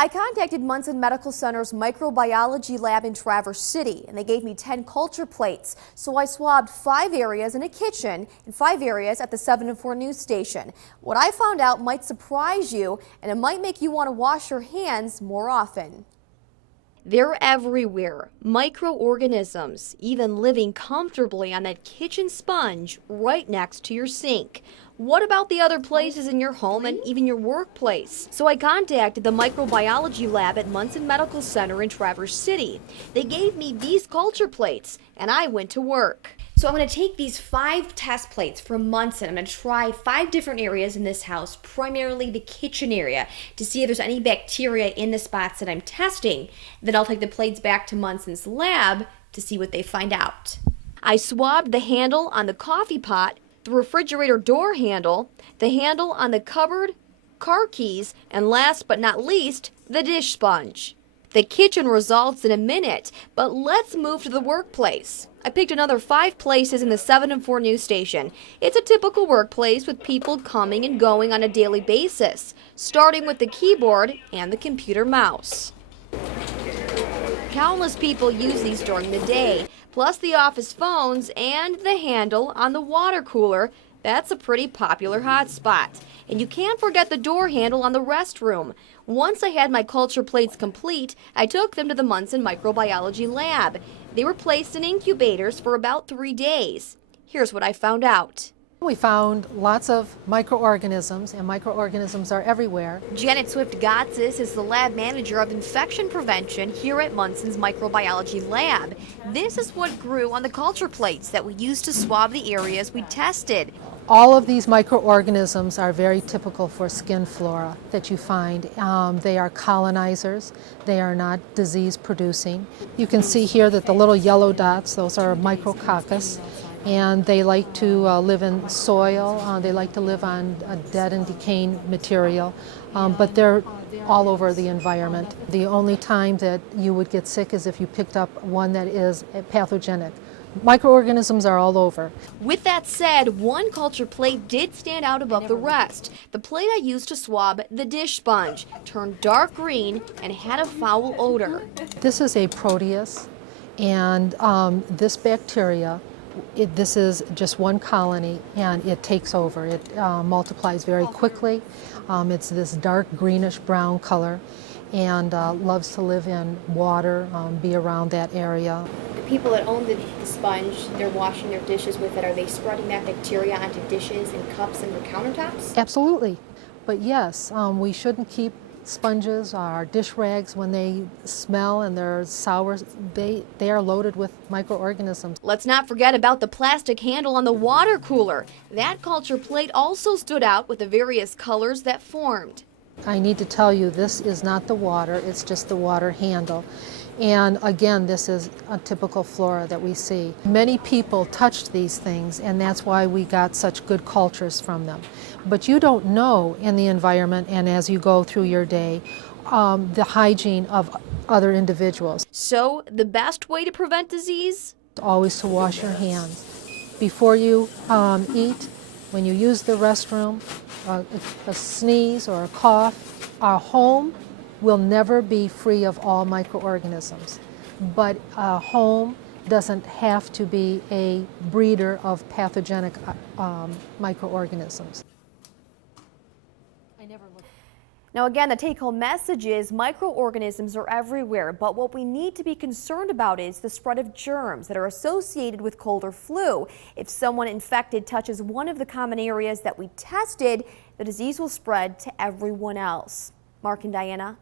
I contacted Munson Medical Center's microbiology lab in Traverse City, and they gave me 10 culture plates. So I swabbed 5 areas in a kitchen and 5 areas at the 7 and 4 news station. What I found out might surprise you, and it might make you want to wash your hands more often. They're everywhere. Microorganisms, even living comfortably on that kitchen sponge right next to your sink. What about the other places in your home and even your workplace? So I contacted the microbiology lab at Munson Medical Center in Traverse City. They gave me these culture plates, and I went to work. So I'm going to take these 5 test plates from Munson. I'm going to try 5 different areas in this house, primarily the kitchen area, to see if there's any bacteria in the spots that I'm testing. Then I'll take the plates back to Munson's lab to see what they find out. I swabbed the handle on the coffee pot, the refrigerator door handle, the handle on the cupboard, car keys, and last but not least, the dish sponge. The kitchen results in a minute, but let's move to the workplace. I picked another 5 places in the 7 and 4 news station. It's a typical workplace with people coming and going on a daily basis, starting with the keyboard and the computer mouse. Countless people use these during the day, plus the office phones and the handle on the water cooler. That's a pretty popular hotspot. And you can't forget the door handle on the restroom. Once I had my culture plates complete, I took them to the Munson Microbiology Lab. They were placed in incubators for about 3 days. Here's what I found out. We found lots of microorganisms, and microorganisms are everywhere. Janet Swift-Gotsis is the lab manager of infection prevention here at Munson's Microbiology Lab. This is what grew on the culture plates that we used to swab the areas we tested. All of these microorganisms are very typical for skin flora that you find. They are colonizers. They are not disease producing. You can see here that the little yellow dots, those are micrococcus. And they like to live in soil, they like to live on dead and decaying material, but they're all over the environment. The only time that you would get sick is if you picked up one that is pathogenic. Microorganisms are all over. With that said, one culture plate did stand out above the rest. The plate I used to swab the dish sponge turned dark green and had a foul odor. This is a Proteus, and this bacteria, this is just one colony, and it takes over. It multiplies very quickly. It's this dark greenish brown color, and loves to live in water, be around that area. The people that own the sponge, they're washing their dishes with it. Are they spreading that bacteria onto dishes and cups and their countertops? Absolutely. But yes, we shouldn't keep sponges or dish rags when they smell and they're sour. They are loaded with microorganisms. Let's not forget about the plastic handle on the water cooler. That culture plate also stood out with the various colors that formed. I need to tell you, this is not the water, it's just the water handle. And again, this is a typical flora that we see. Many people touched these things, and that's why we got such good cultures from them. But you don't know in the environment and as you go through your day, the hygiene of other individuals. So the best way to prevent disease? Always to wash your hands. Before you eat, when you use the restroom, a sneeze or a cough, our home will never be free of all microorganisms. But a home doesn't have to be a breeder of pathogenic microorganisms. Now again, the take-home message is microorganisms are everywhere, but what we need to be concerned about is the spread of germs that are associated with cold or flu. If someone infected touches one of the common areas that we tested, the disease will spread to everyone else. Mark and Diana.